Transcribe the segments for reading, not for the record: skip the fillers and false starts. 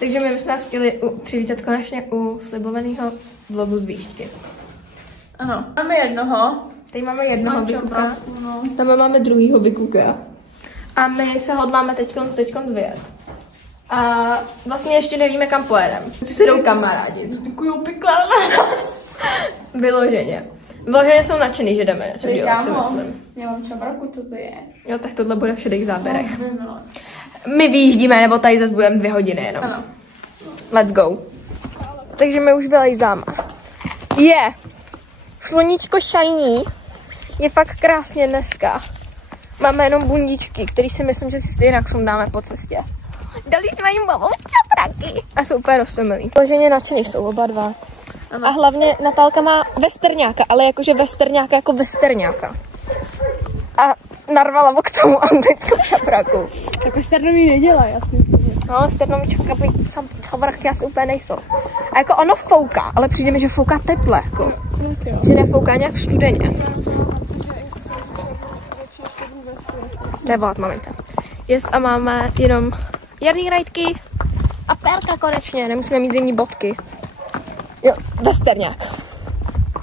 Takže my jsme nás chtěli přivítat konečně u slibovaného vlogu z výšky. Ano, máme jednoho. Tady máme jednoho vykuka. Tam máme druhýho vykuka. A my se hodláme teďkon vyjet. A vlastně ještě nevíme, kam pojedeme. Si jdou kamarádi. Děkuju pekla. Vyloženě jsou nadšený, že jdeme. Co dělat, si myslím. Já mám čabraku, co to je? Jo, tak tohle bude v šedých záběrech. No. My vyjíždíme, nebo tady zase budeme 2 hodiny jenom. Ano. Let's go. Takže my už vylejzáme. Sluníčko shiny. Je fakt krásně dneska. Máme jenom bundičky, který si myslím, že si jinak sundáme po cestě. Dali jsme jim babou čapraky. A jsou úplně roztomilí. Vloženě nadšený jsou oba dva. Ano. A hlavně Natálka má westerňáka, ale jakože westerňáka jako westerňáka. A narvala k tomu anglickou čapraku. Tak westernový nedělá, jasně. No, westernový čapraky asi úplně nejsou. A jako ono fouká, ale přijde mi, že fouká teple, jako. Že nefouká nějak studeně. Nevolat maminka. A máme jenom jarní rajtky a pérka konečně, nemusíme mít zimní bodky. Jo, westerňák.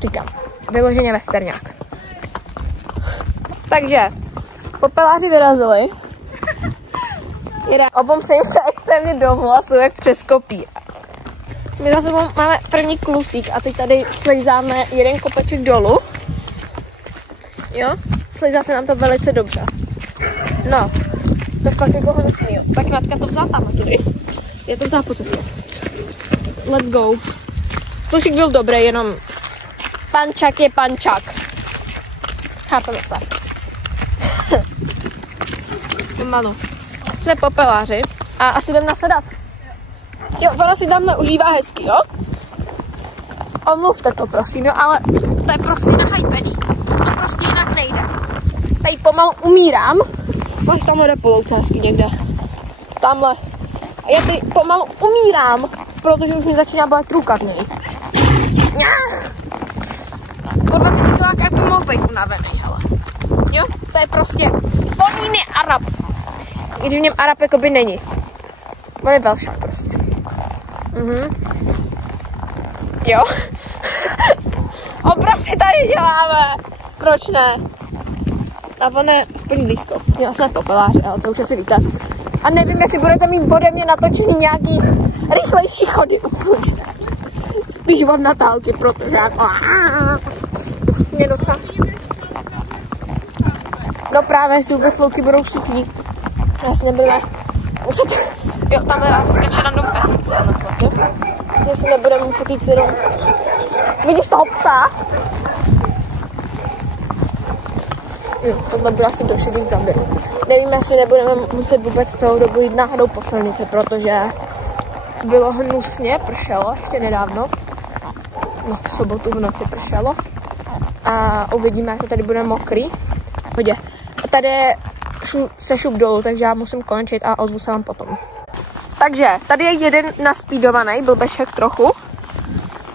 Říkám, vyloženě westerňák. Takže, popeláři vyrazili. Obom se jim chce extrémně domů a jsou jak přes kopír. My za sebou máme první klusík a teď tady slejzáme jeden kopeček dolů. Jo, slejzá se nám to velice dobře. No, to fakt jako hnusný, jo. Tak Natka to vzala tam tudy. Je to vzala po cestě. Let's go. Klusík byl dobrý, jenom pančák je pančák. Chápeme se. Pomalu. Jsme popeláři a asi jdem nasedat. Jo, ona si tam neužívá hezky, jo? Omluvte to, prosím, no, ale to je prostě na hajpení. To prostě jinak nejde. Tady pomalu umírám. Máš tamhle polouce hezky někde. Tamhle. A já tady pomalu umírám, protože už mi začíná bolet průkazný. Po 20 kilách jak by mohl být unavený, hele. Jo? To je prostě on je Arab. I když v něm Arab jakoby není. On je Velšák prostě. Jo. Opravdu tady děláme. Proč ne? A on je aspoň blízko. Jo, jsme popeláři, ale to už asi víte. A nevím, jestli budete mít ode mě natočený nějaký rychlejší chody úplně. Spíš od Natálky, protože jako... Mě docela... No právě, jestli vůbec louky budou suchý. Vlastně nebudeme muset... Jo, tam je skače random pes. Jestli nebudeme muset jít jenom... Vidíš toho psa? Tohle bude asi do šedých záběrů. Nevím, jestli nebudeme muset vůbec celou dobu jít náhodou po silnici, protože bylo hnusně, pršelo ještě nedávno. No, v sobotu v noci pršelo. A uvidíme, jak to tady bude mokrý. Hodě. A tady je šup dolů, takže já musím končit a ozvu se vám potom. Takže, tady je jeden naspídovaný, blbešek trochu.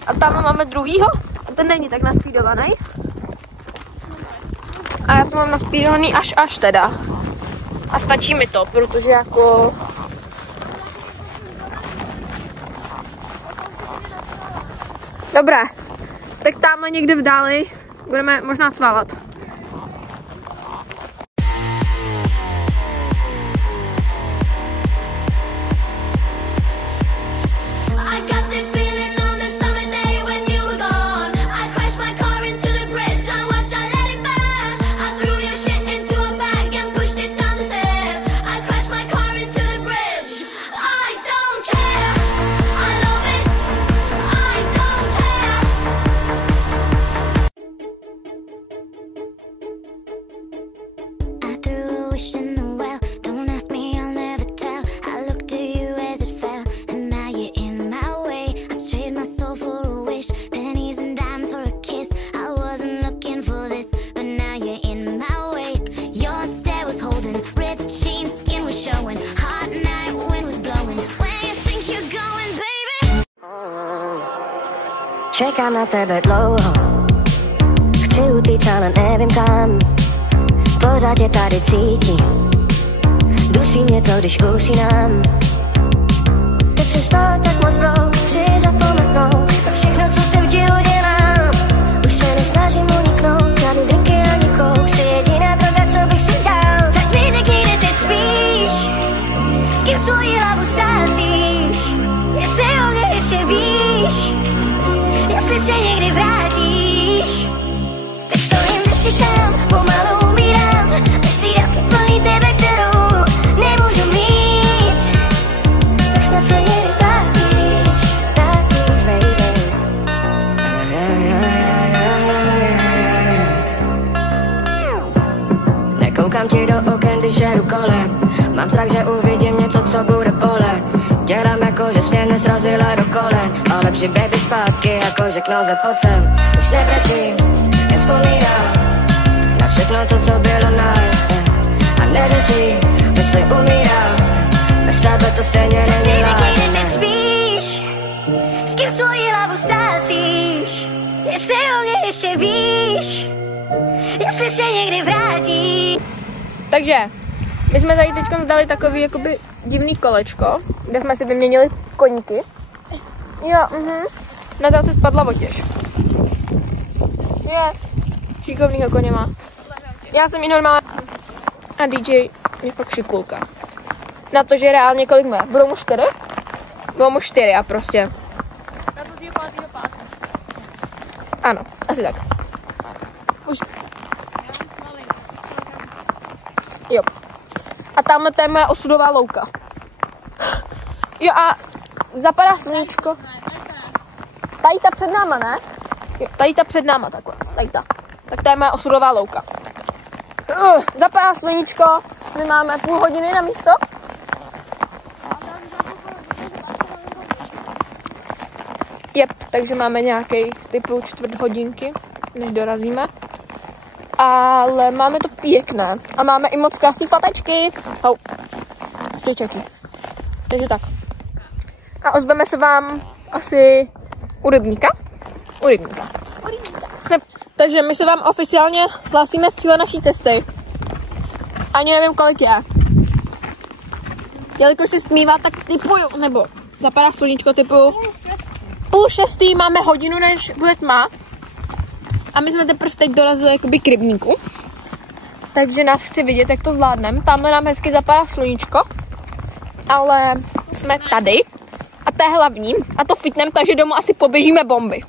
A tam máme druhýho, a ten není tak naspídovaný. A já to mám naspídovaný až teda. A stačí mi to, protože jako... Dobré, tak tamhle někde v dáli budeme možná cvávat. Čekám na tebe dlouho, chci utíct, ale nevím kam. Pořád tě tady cítím, dusí mě to, když usínám. Teď jsem Mám strach, že uvidím něco, co bude bolet. Dělám jako, že mě nesrazila do kolen, ale přiběh zpátky, jako že k noze pod sem. Už nebrečím, jen vzpomínám na všechno to, co bylo nás. A neřečím, jestli umírám, bez tebe to stejně není lásky. Nespíš, s kým svoji hlavu ztrácíš, jestli o mě ještě víš, jestli se někdy vrátí. Takže my jsme tady teď dali takový jakoby divný kolečko, kde jsme si vyměnili koníky. Jo, na to se spadla otěž. Je, šikovnýho koně má. Já jsem i normálně a DJ je fakt šikulka. Na to, že reálně kolik má? Budou mu 4? Budou mu 4 a prostě. Na to je 5. Ano, asi tak. Už. Jo. A tamhle to je moje osudová louka. Jo a zapadá sluníčko. Tady ta před náma, ne? Jo, tady ta před náma takhle. Tady ta. Tak to je moje osudová louka. Zapadá sluníčko. My máme půl hodiny na místo. Jep, takže máme nějaký typu 4 hodinky, než dorazíme. Ale máme to pěkné. A máme i moc krásné fotečky. Hou. Štěčeky. Takže tak. A ozveme se vám asi u rybníka. U rybníka. Takže my se vám oficiálně hlásíme z cíle naší cesty. Ani nevím, kolik je. Jelikož se stmívá, tak typuju, nebo zapadá sluníčko, typuju 5:30, máme hodinu, než bude tma. A my jsme teprve teď dorazili jakoby k rybníku. Takže nás chci vidět, jak to zvládneme. Tamhle nám hezky zapadá sluníčko. Ale jsme tady. A to je hlavní. A to fitnem, takže domů asi poběžíme bomby.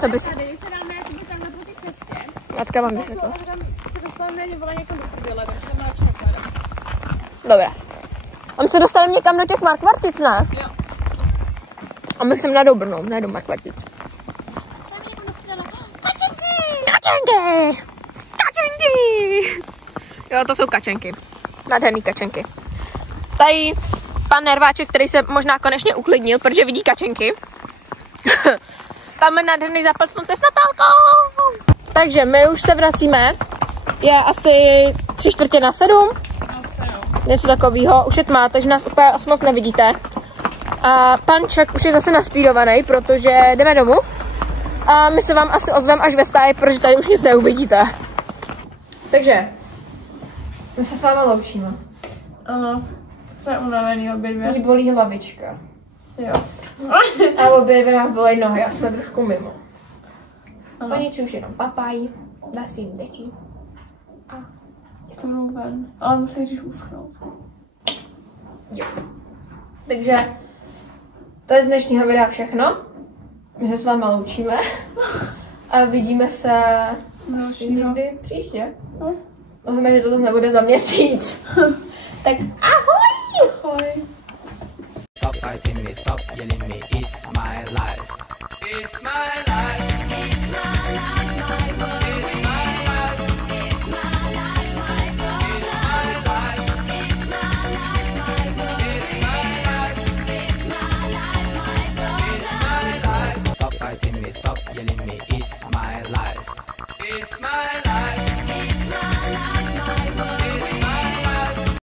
To by se... Tady se dáme jakoby tamhle po té cestě. Matka mám řekla. A tam se dostaneme někam do prdele, takže tam radši nepojede. Dobré. A my se dostaneme někam do těch Markvartic, ne? Jo. A my jsem na Dobrnou, ne do Markvartic. Kačenky! Kačenky! Jo, to jsou kačenky. Nádherný kačenky. Tady pan Nerváček, který se možná konečně uklidnil, protože vidí kačenky. Tam je nádherný západ slunce s Natálkou. Takže my už se vracíme. Je asi 6:45. Něco takového. Už je tma, takže nás úplně moc nevidíte. A pan Ček už je zase naspírovaný, protože jdeme domů. A my se vám asi ozveme až ve stáji, protože tady už nic neuvidíte. Takže, my se s váma loučíme. Ano, jsme unavený obě dvě. Mě bolí hlavička. Jo. A obě dvě nás bolí nohy a jsme trošku mimo. Ano. Oni si už jenom papají, dá si jim deky. A Půjdu ven. Ale musím říct uschnout. jo. Takže, to je z dnešního videa všechno. My se s váma loučíme. A vidíme se někdy příště. Doufáme, že to nebude za měsíc. Tak ahoj! Ahoj. Stop fighting me, stop yelling me, it's my life. It's my life. It's my life, my world. It's my life. It's my life, my world. It's my life. It's my life, my world. It's my life. It's my life, my world. It's my life. Stop fighting me, stop yelling me, it's my life. It's my life.